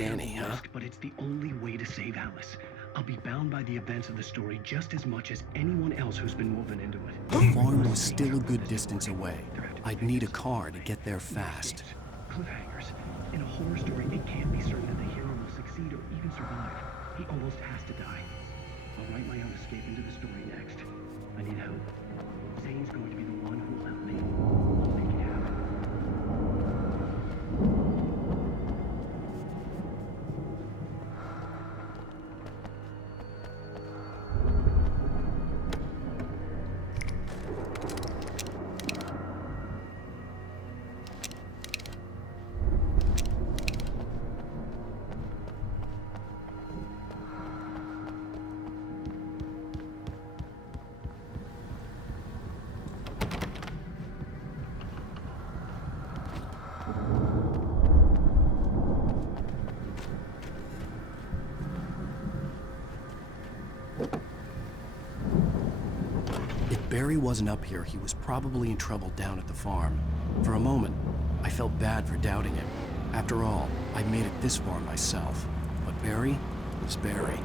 Danny, huh? But it's the only way to save Alice. I'll be bound by the events of the story just as much as anyone else who's been woven into it. The farm was still a good distance away. I'd need a car to get there fast. Cliffhangers. In a horror story, it can't be certain that the hero will succeed or even survive. He almost has to die. I'll write my own escape into the story next. I need help. Zane's going to be the one who will help me. I'll make it happen. Barry wasn't up here, he was probably in trouble down at the farm. For a moment, I felt bad for doubting him. After all, I'd made it this far myself. But Barry was Barry.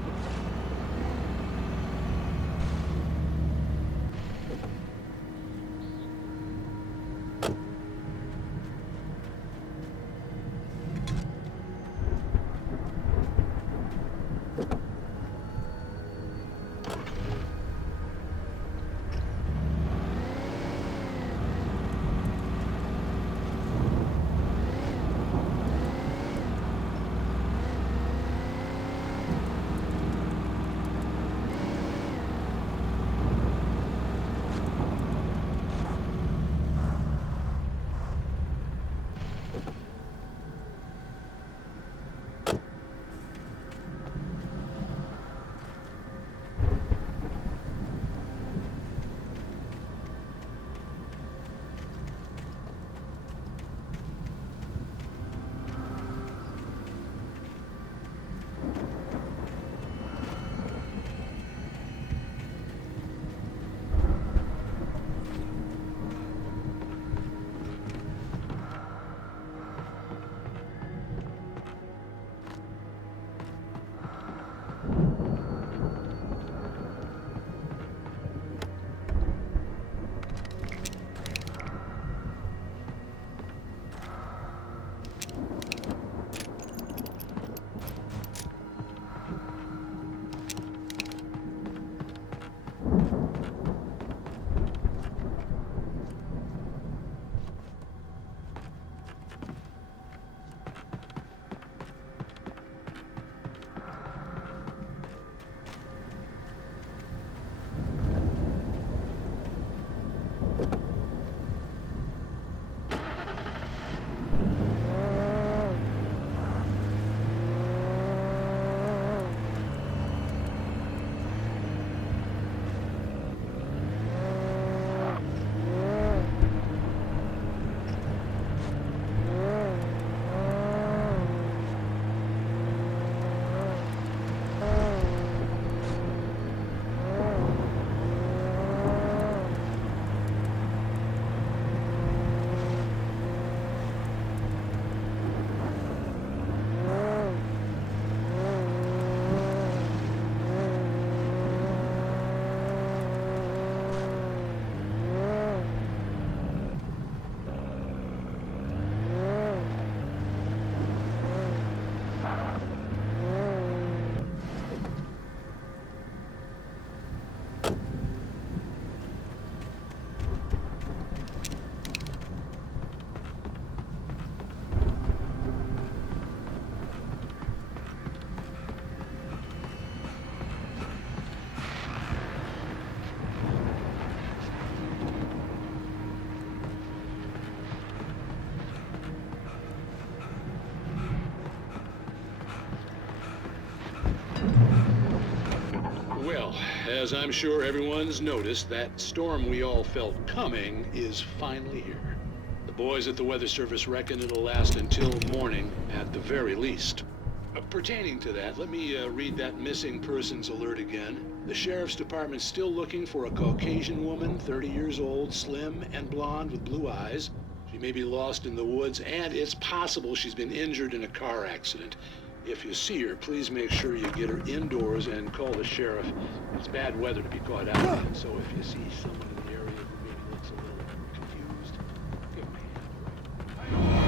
as I'm sure everyone's noticed, that storm we all felt coming is finally here. The boys at the Weather Service reckon it'll last until morning at the very least. Pertaining to that, let me read that missing persons alert again. The Sheriff's Department's still looking for a Caucasian woman, 30 years old, slim and blonde with blue eyes. She may be lost in the woods, and it's possible she's been injured in a car accident. If you see her, please make sure you get her indoors and call the sheriff. It's bad weather to be caught out in, so if you see someone in the area who maybe looks a little confused, give them a hand.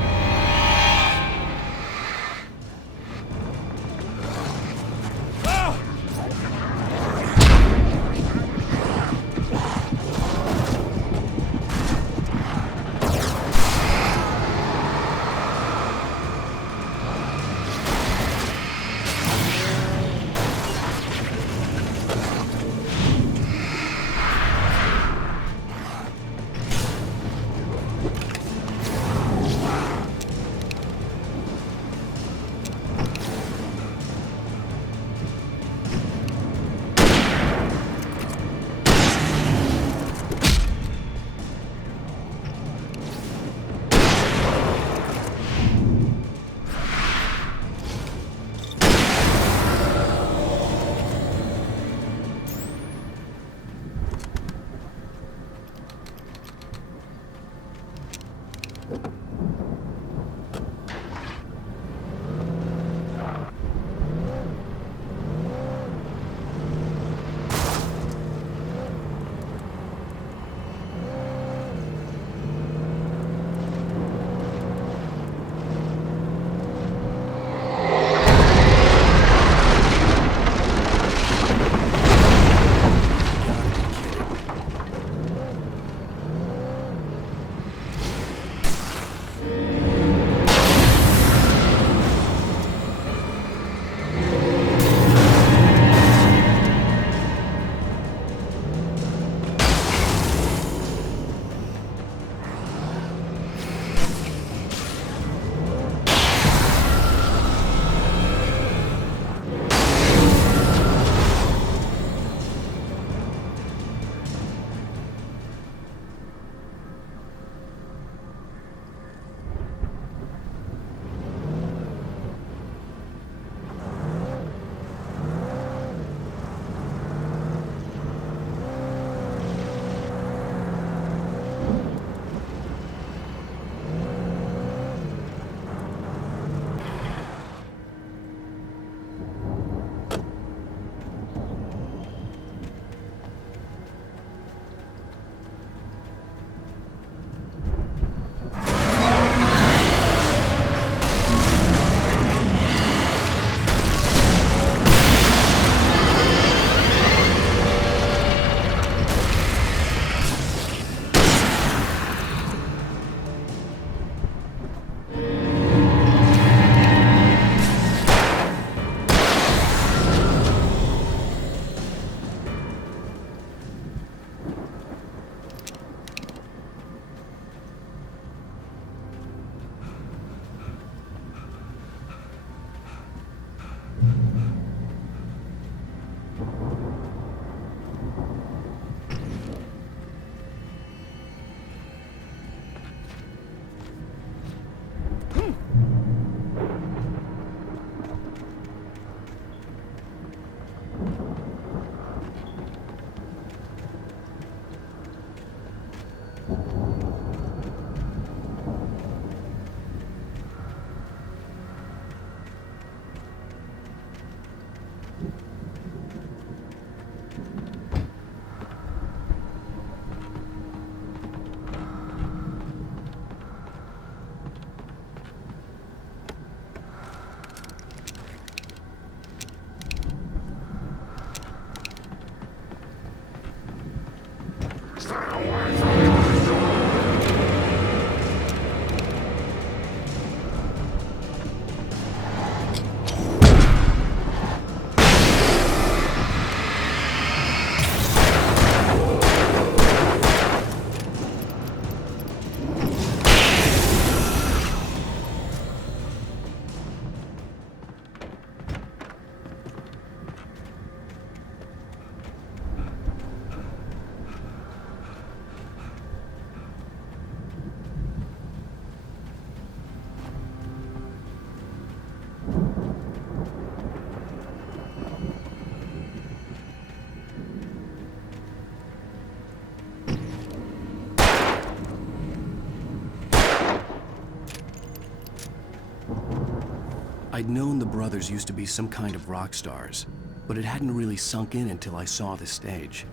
I'd known the brothers used to be some kind of rock stars, but it hadn't really sunk in until I saw the stage.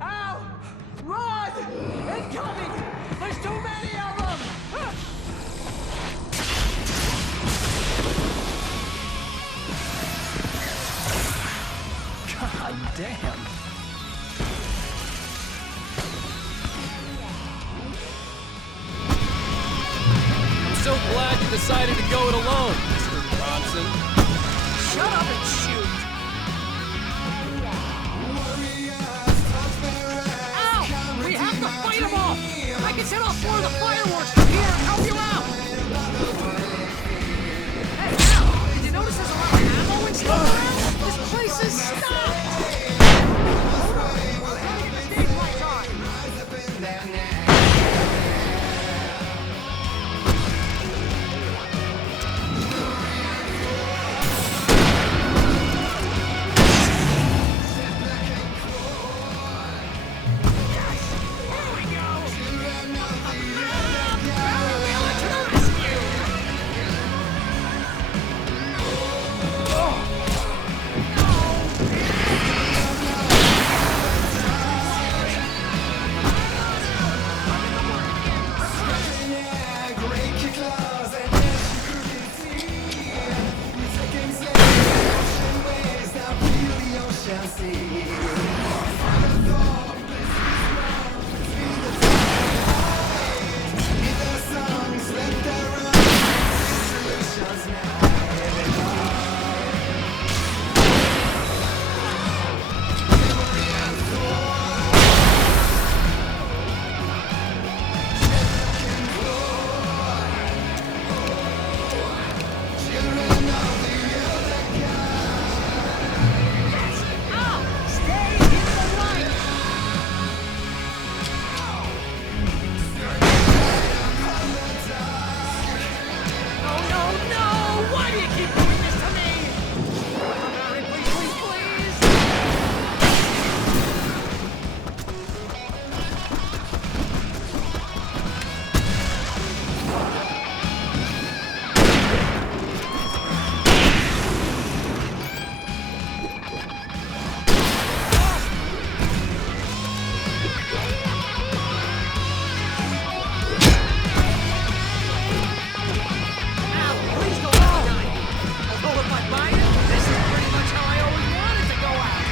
Ow! Run! Incoming! There's too many of them! God damn. I'm so glad you decided to go it alone, Mr. Bronson. Shut up and shoot! Ow! We have to fight them off! I can set off more of the fireworks from here and help you out! Hey, Al! Did you notice there's a lot of ammo and stuff around? This place is stocked! Hold on! We're trying to get the stage lights on! Barry, please, please, please! Pretty much how I always wanted to go out!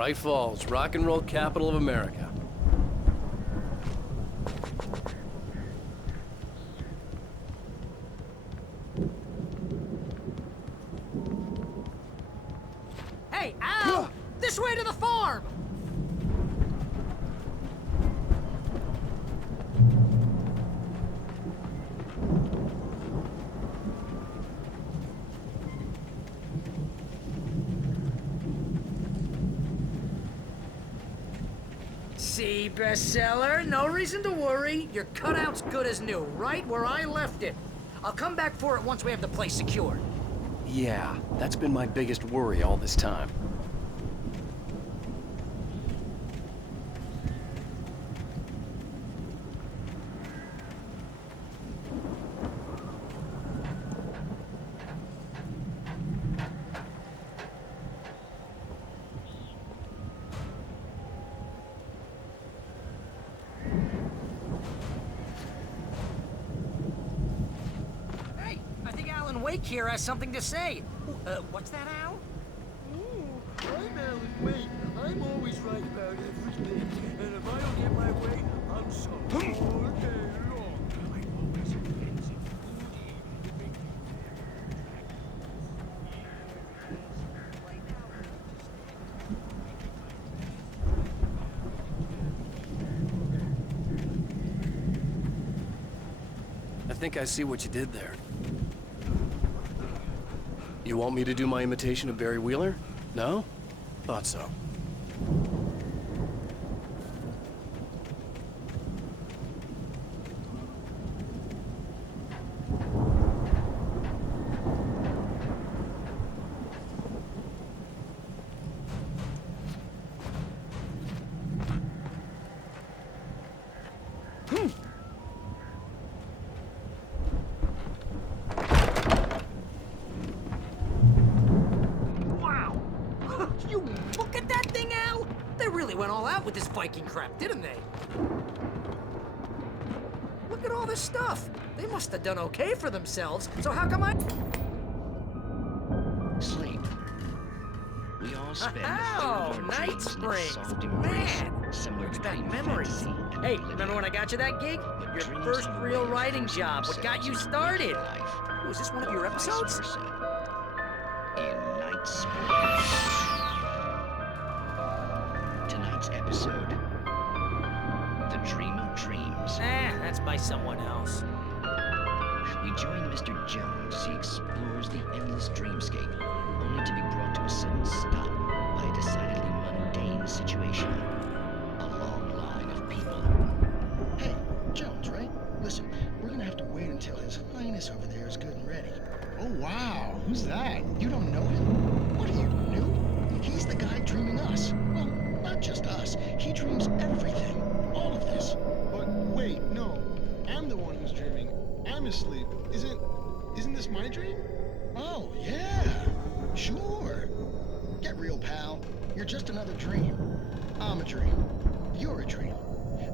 Bright Falls, rock and roll capital of America. Hey, Al! This way to the farm! See, bestseller? No reason to worry. Your cutout's good as new, right where I left it. I'll come back for it once we have the place secured. Yeah, that's been my biggest worry all this time. Hey, I think Alan Wake here has something to say. What's that, Al? I'm Alan Wake. I'm always right about everything. And if I don't get my way, I'm so all day long. I'm always convincing Foodie. It makes me right now. I think I see what you did there. You want me to do my imitation of Barry Wheeler? No? Thought so. Wow! You look at that thing, Al! They really went all out with this Viking crap, didn't they? Look at all this stuff. They must have done okay for themselves, so how come I... Sleep. We all spend a third Oh, of our Night dreams in its Springs. soft embrace, Man, somewhere brings back between memories. fantasy and Hey, reality. remember when I got you that gig? But Your dreams first have a real way of writing forcing job. What got you themselves into started? waking life, Was this one of your or vice episodes? versa. In Night Springs. Tonight's episode: The Dream of Dreams. That's by someone else. We join Mr. Jones as he explores the endless dreamscape, only to be brought to a sudden stop by a decidedly mundane situation. A long line of people. Hey, Jones, right? Listen, we're gonna have to wait until His Highness over there is good and ready. Oh, wow. Who's that? You don't know him? What are you, new? He's the guy dreaming us. Well, not just us. He dreams everything. All of this. But wait, no. I'm the one who's dreaming. I'm asleep. Isn't this my dream? Oh, yeah. Sure. Get real, pal. You're just another dream. I'm a dream. You're a dream.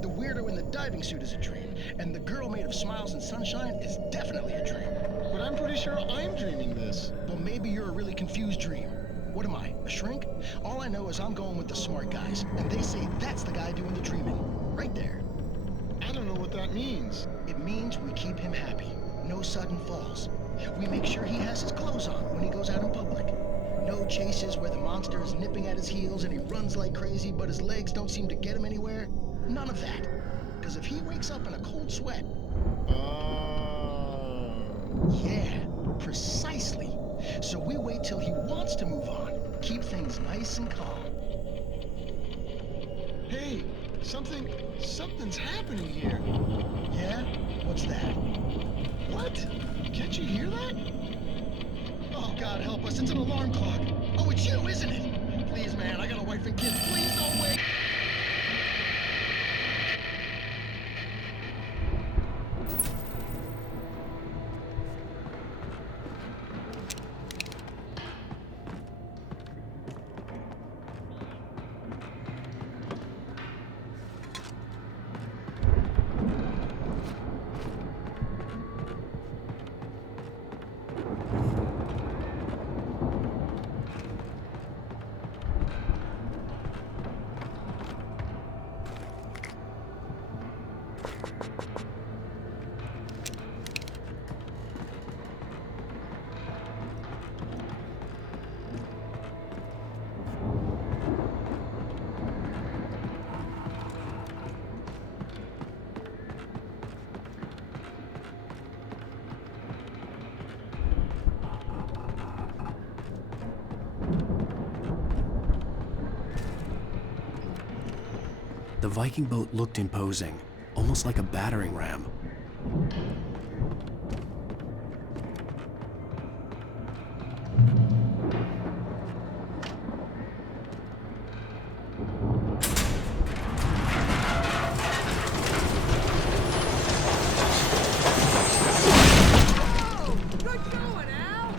The weirdo in the diving suit is a dream. And the girl made of smiles and sunshine is definitely a dream. But I'm pretty sure I'm dreaming this. Well, maybe you're a really confused dream. What am I, a shrink? All I know is I'm going with the smart guys, and they say that's the guy doing the dreaming. Right there. I don't know what that means. It means we keep him happy. No sudden falls. We make sure he has his clothes on when he goes out in public. No chases where the monster is nipping at his heels and he runs like crazy, but his legs don't seem to get him anywhere. None of that. Because if he wakes up in a cold sweat, yeah, precisely. So we wait till he wants to move on. Keep things nice and calm. Hey, something's happening here. Yeah? What's that? What? Can't you hear that? Oh, God help us, it's an alarm clock. Oh, it's you, isn't it? Please, man, I got a wife and kids. Please don't wait. The Viking boat looked imposing, almost like a battering ram. Whoa! Good going, Al!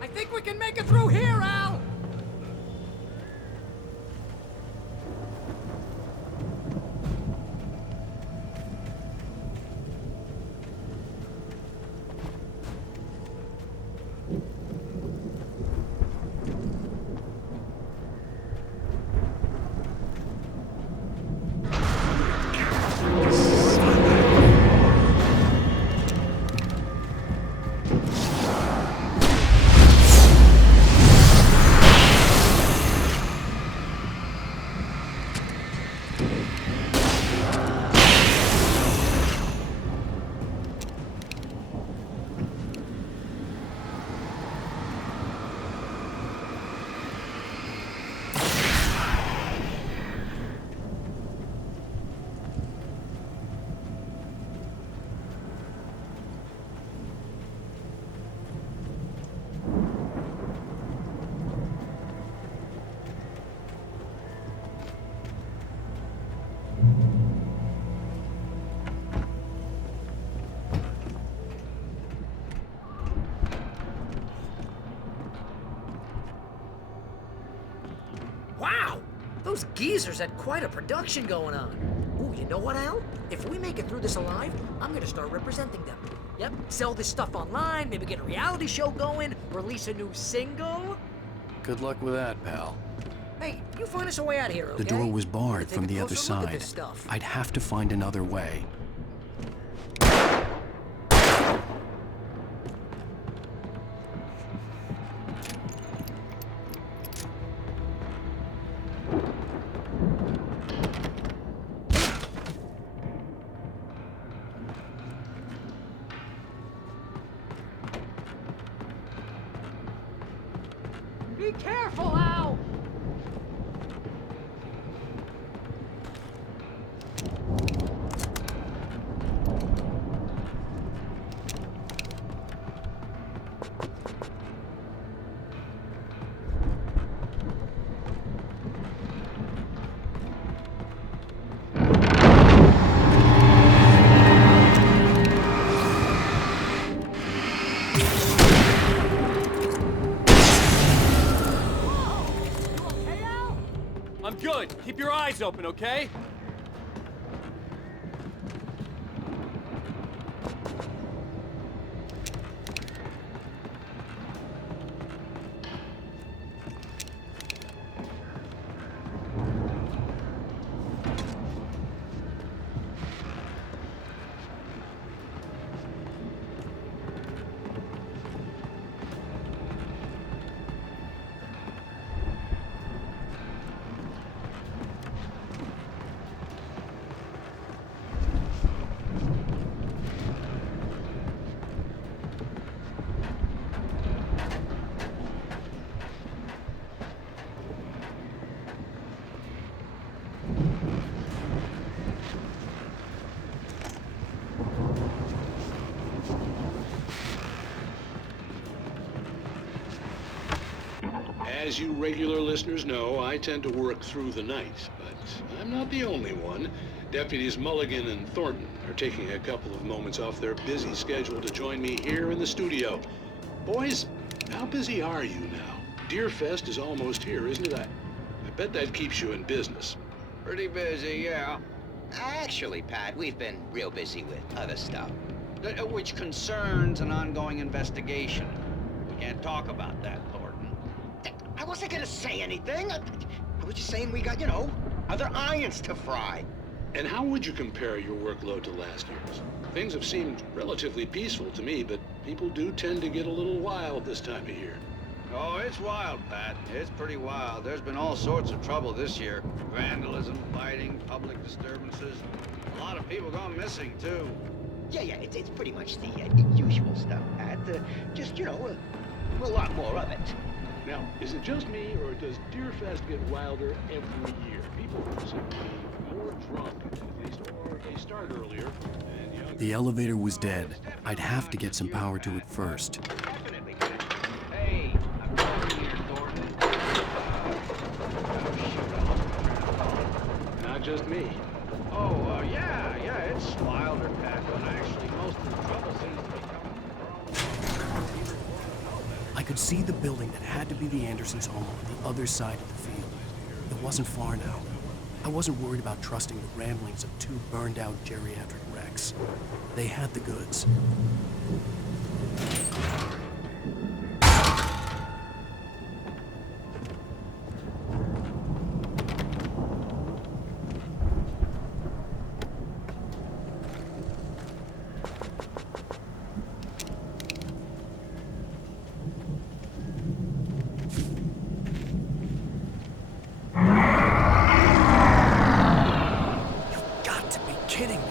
I think we can make it through here, Al! Wow! Those geezers had quite a production going on. Ooh, you know what, Al? If we make it through this alive, I'm gonna start representing them. Yep, sell this stuff online, maybe get a reality show going, release a new single. Good luck with that, pal. Hey, you find us a way out of here, okay? The door was barred Take from a the other closer look at side. this stuff. I'd have to find another way. Be careful, Al! keep your eyes open, okay? As you regular listeners know, I tend to work through the night, but I'm not the only one. Deputies Mulligan and Thornton are taking a couple of moments off their busy schedule to join me here in the studio. Boys, how busy are you now? Deerfest is almost here, isn't it? I bet that keeps you in business. Pretty busy, yeah. Actually, Pat, we've been real busy with other stuff, which concerns an ongoing investigation. We can't talk about that, Thornton. I wasn't gonna say anything. I was just saying we got, other irons to fry. And how would you compare your workload to last year's? Things have seemed relatively peaceful to me, but people do tend to get a little wild this time of year. Oh, it's wild, Pat. It's pretty wild. There's been all sorts of trouble this year. Vandalism, fighting, public disturbances. A lot of people gone missing, too. Yeah, it's pretty much the usual stuff, Pat. Just, a lot more of it. Now, is it just me, or does Deerfest get wilder every year? People seem to be more drunk, at least, or they start earlier, and younger. The elevator was dead. I'd have to get some power to it first. Definitely. Hey, I'm calling here, Thornton. Not just me. Oh, yeah, it's wilder, Pat, but actually most of the trouble seems to be coming from... I could see the building that had to be the Andersons' home on the other side of the field. It wasn't far now. I wasn't worried about trusting the ramblings of two burned-out geriatric wrecks. They had the goods. Kidding me.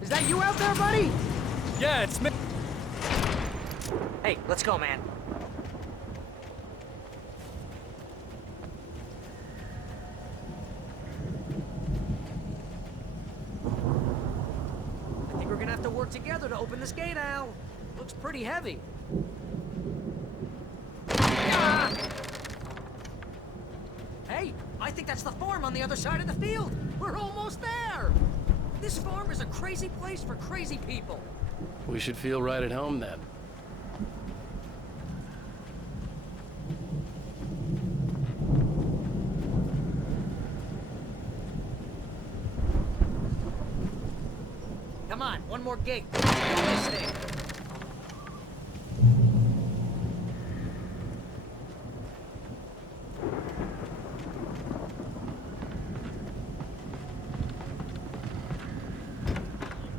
Is that you out there, buddy? Yeah, it's me. Hey, let's go, man. I think we're gonna have to work together to open this gate, Al. Looks pretty heavy. Ah! Hey, I think that's the farm on the other side of the field. We're almost there. This farm is a crazy place for crazy people. We should feel right at home then. Come on, one more gate. Do this thing.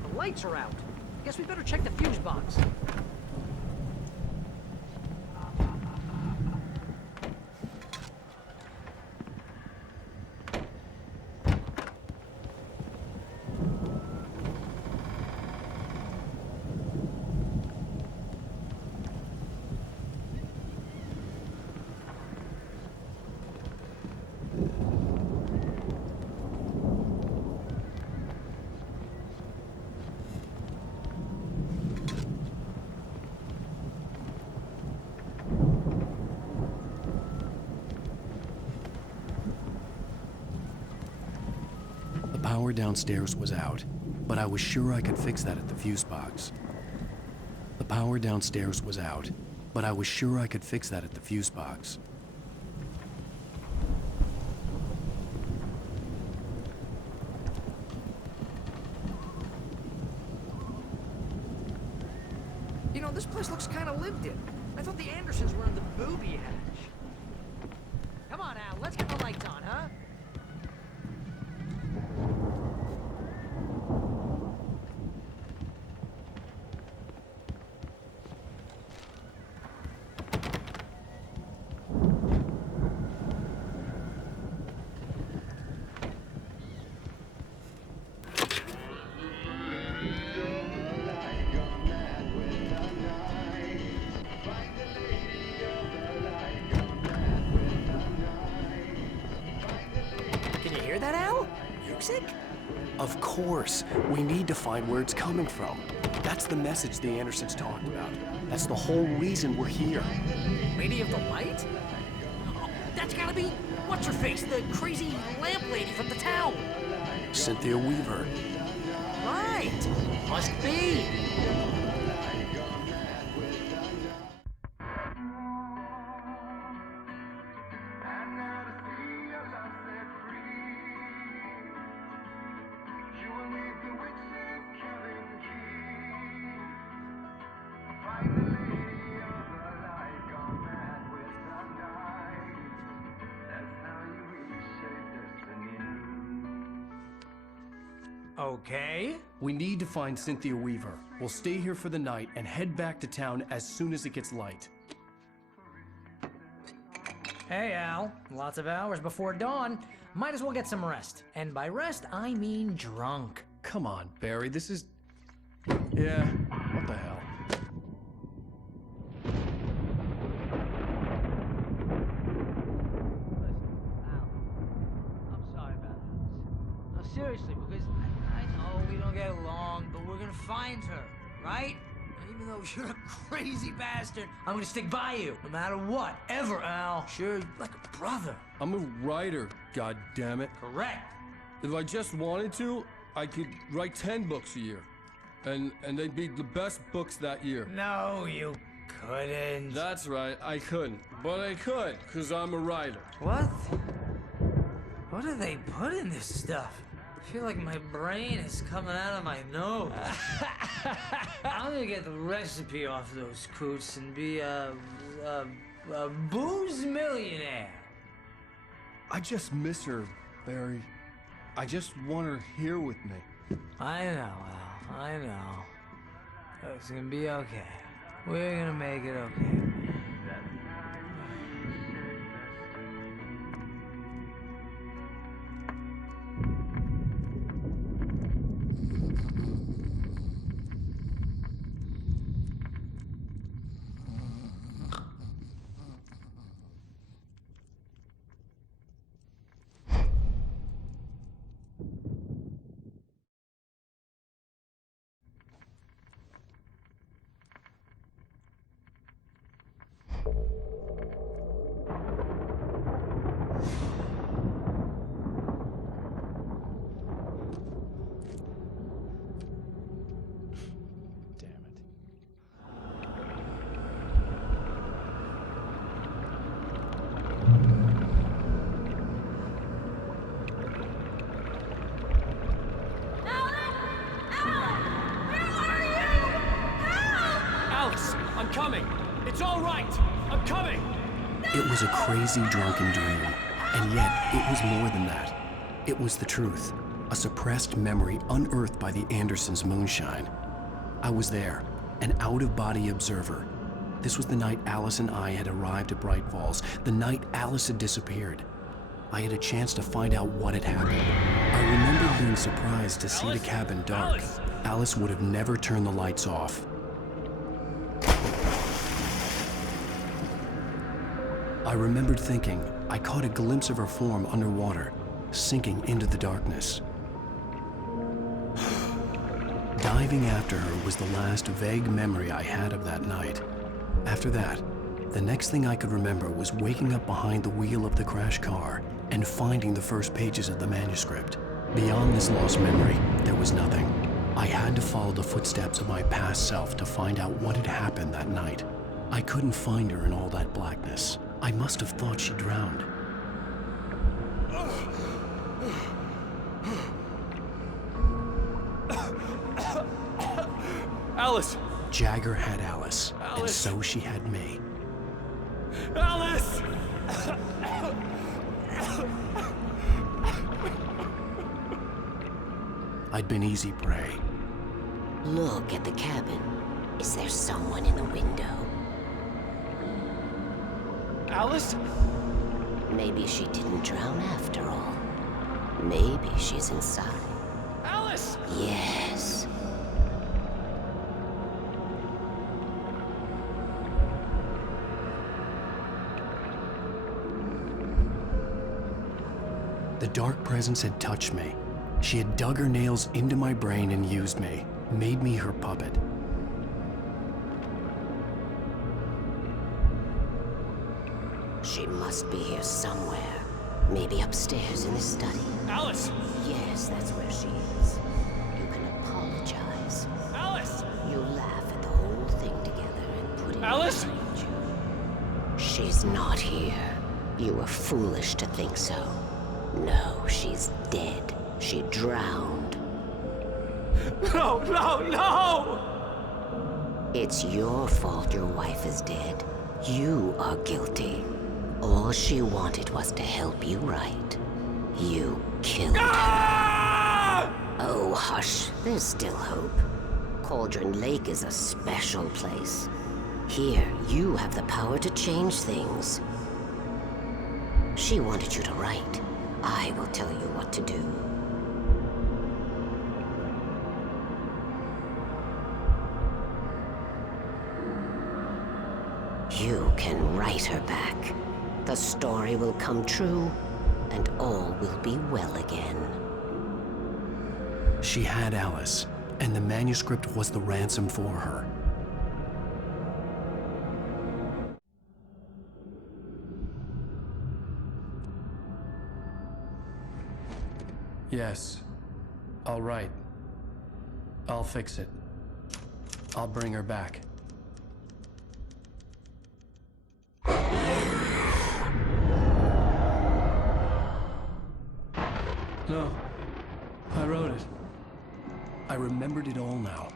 The lights are out. Guess we better check the fuse box. The power downstairs was out, but I was sure I could fix that at the fuse box. The power downstairs was out, but I was sure I could fix that at the fuse box. You know, this place looks kind of lived in. I thought the Andersons were in the booby hatch. Come on, Al, let's get the lights on, huh? Can you hear that, Al? Music? Of course, we need to find where it's coming from. That's the message the Andersons talked about. That's the whole reason we're here. Lady of the Light? Oh, that's gotta be what's-her-face, the crazy lamp lady from the town. Cynthia Weaver. Right. Must be. Okay. We need to find Cynthia Weaver. We'll stay here for the night and head back to town as soon as it gets light. Hey, Al. Lots of hours before dawn. Might as well get some rest. And by rest, I mean drunk. Come on, Barry, this is... Yeah, what the hell? I'm sorry about this. No, seriously, because I know we don't get along, but we're gonna find her, right? And even though you're a crazy bastard, I'm gonna stick by you, no matter what, ever, Al. Sure, like a brother. I'm a writer, goddammit. Correct. If I just wanted to, I could write 10 books a year. And they'd be the best books that year. No, you couldn't. That's right, I couldn't. But I could, because I'm a writer. What? What do they put in this stuff? I feel like my brain is coming out of my nose. I'm gonna get the recipe off those coots and be a booze millionaire. I just miss her, Barry. I just want her here with me. I know, Al. I know. It's gonna be okay. We're gonna make it okay. I'm coming. It's all right. I'm coming. It was a crazy, drunken dream, and yet it was more than that. It was the truth, a suppressed memory unearthed by the Andersons' moonshine. I was there, an out-of-body observer. This was the night Alice and I had arrived at Bright Falls, the night Alice had disappeared. I had a chance to find out what had happened. I remember being surprised to see the cabin dark. Alice would have never turned the lights off. I remembered thinking I caught a glimpse of her form underwater, sinking into the darkness. Diving after her was the last vague memory I had of that night. After that, the next thing I could remember was waking up behind the wheel of the crash car and finding the first pages of the manuscript. Beyond this lost memory, there was nothing. I had to follow the footsteps of my past self to find out what had happened that night. I couldn't find her in all that blackness. I must have thought she drowned. Alice! Jagger had Alice, and Alice. so she had me. Alice! I'd been easy prey. Look at the cabin. Is there someone in the window? Alice? Maybe she didn't drown after all. Maybe she's inside. Alice! Yes. The dark presence had touched me. She had dug her nails into my brain and used me, made me her puppet. She must be here somewhere. Maybe upstairs in the study. Alice! Yes, that's where she is. You can apologize. Alice! You laugh at the whole thing together and put it Alice? behind you. She's not here. You were foolish to think so. No, she's dead. She drowned. No, no, no! It's your fault your wife is dead. You are guilty. All she wanted was to help you right. You killed her. Oh, hush. There's still hope. Cauldron Lake is a special place. Here, you have the power to change things. She wanted you to write. I will tell you what to do. You can write her back. The story will come true, and all will be well again. She had Alice, and the manuscript was the ransom for her. Yes. All right. I'll fix it. I'll bring her back. No. I wrote it. I remembered it all now.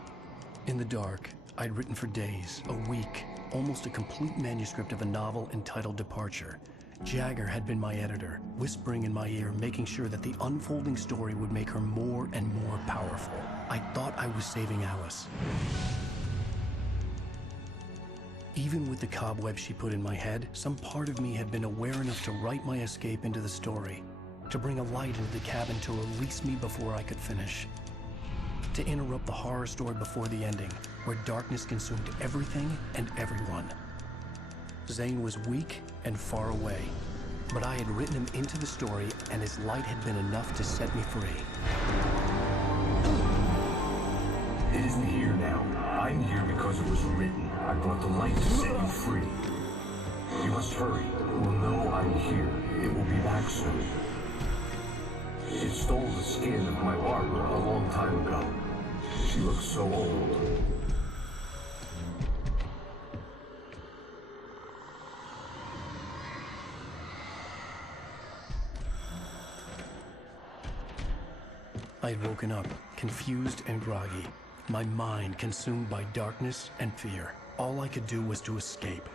In the dark, I'd written for days, a week, almost a complete manuscript of a novel entitled Departure. Jagger had been my editor, whispering in my ear, making sure that the unfolding story would make her more and more powerful. I thought I was saving Alice. Even with the cobwebs she put in my head, some part of me had been aware enough to write my escape into the story, to bring a light into the cabin to release me before I could finish, to interrupt the horror story before the ending, where darkness consumed everything and everyone. Zane was weak and far away, but I had written him into the story, and his light had been enough to set me free. It isn't here now. I'm here because it was written. I brought the light to set you free. You must hurry. It will know I'm here. It will be back soon. It stole the skin of my Barbara a long time ago. She looks so old. I had woken up, confused and groggy, my mind consumed by darkness and fear. All I could do was to escape.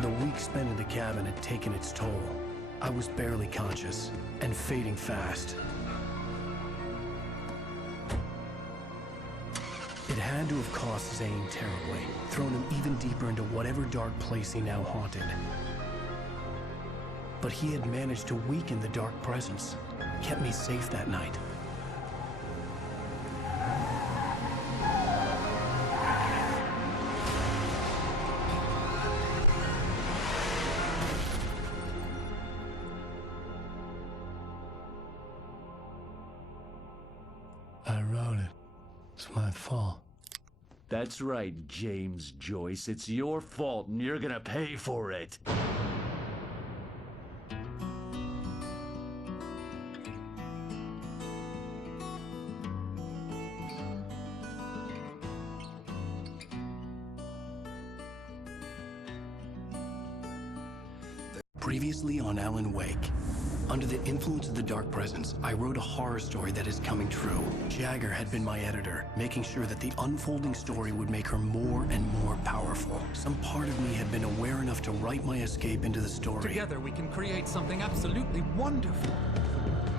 The week spent in the cabin had taken its toll. I was barely conscious, and fading fast. It had to have cost Zane terribly, thrown him even deeper into whatever dark place he now haunted. But he had managed to weaken the dark presence, kept me safe that night. I wrote it. It's my fault. That's right, James Joyce. It's your fault, and you're gonna pay for it. Previously on Alan Wake. Under the influence of the dark presence, I wrote a horror story that is coming true. Jagger had been my editor, making sure that the unfolding story would make her more and more powerful. Some part of me had been aware enough to write my escape into the story. Together we can create something absolutely wonderful.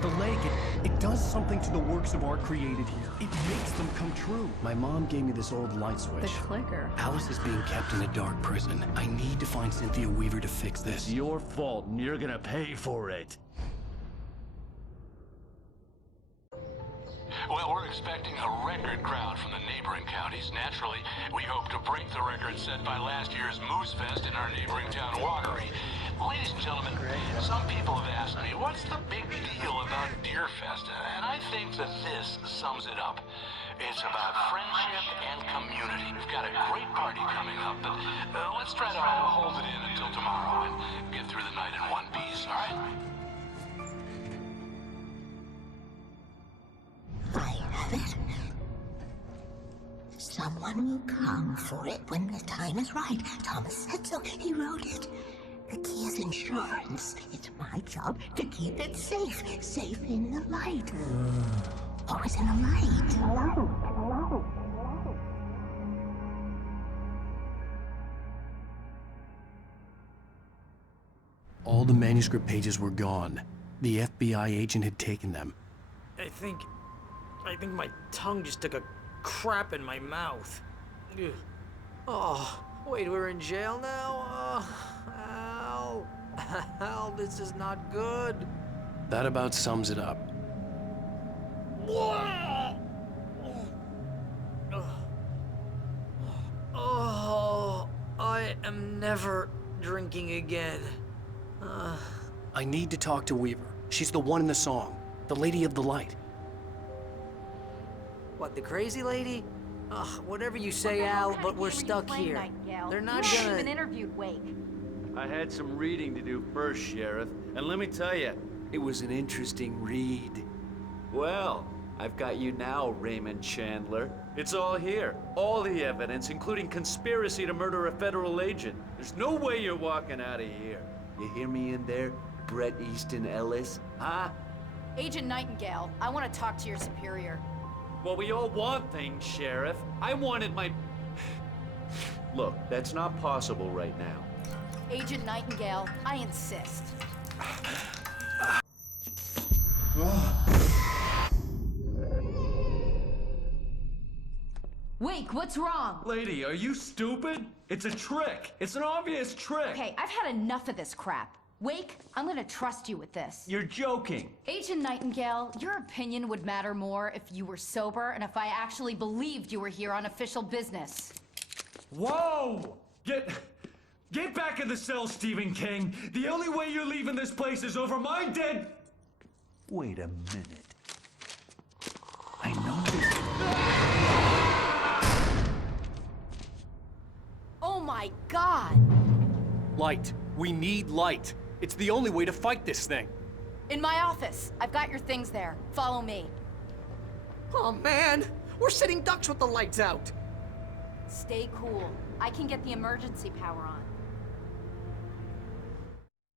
The lake, it does something to the works of art created here. It makes them come true. My mom gave me this old light switch. The clicker. Alice is being kept in a dark prison. I need to find Cynthia Weaver to fix this. It's your fault, and you're gonna pay for it. Well, we're expecting a record crowd from the neighboring counties. Naturally, we hope to break the record set by last year's Moose Fest in our neighboring town, Watery. Ladies and gentlemen, some people have asked me, what's the big deal about Deer Fest? And I think that this sums it up. It's about friendship and community. We've got a great party coming up, but let's try to hold it in until tomorrow and get through the night in one piece, all right? I have it. Someone will come for it when the time is right. Thomas said so. He wrote it. The key is insurance. It's my job to keep it safe. Safe in the light. Always in the light. Hello. All the manuscript pages were gone. The FBI agent had taken them. I think my tongue just took a crap in my mouth. Ugh. Oh, wait, we're in jail now? Oh, Al, this is not good. That about sums it up. Oh, I am never drinking again. I need to talk to Weaver. She's the one in the song. The Lady of the Light. What, the crazy lady? Ugh, whatever you say, Al, but we're stuck here. They're not You haven't gonna... even interviewed Wake. I had some reading to do first, Sheriff, and let me tell you, it was an interesting read. Well, I've got you now, Raymond Chandler. It's all here. All the evidence, including conspiracy to murder a federal agent. There's no way you're walking out of here. You hear me in there, Bret Easton Ellis? Huh? Agent Nightingale, I want to talk to your superior. Well, we all want things, Sheriff. I wanted my... Look, that's not possible right now. Agent Nightingale, I insist. Wake, what's wrong? Lady, are you stupid? It's a trick. It's an obvious trick. Okay, I've had enough of this crap. Wake, I'm gonna trust you with this. You're joking. Agent Nightingale, your opinion would matter more if you were sober and if I actually believed you were here on official business. Whoa! Get back in the cell, Stephen King. The only way you're leaving this place is over my dead... Wait a minute. I know this... Oh my God! Light. We need light. It's the only way to fight this thing. In my office. I've got your things there. Follow me. Oh, man! We're sitting ducks with the lights out! Stay cool. I can get the emergency power on.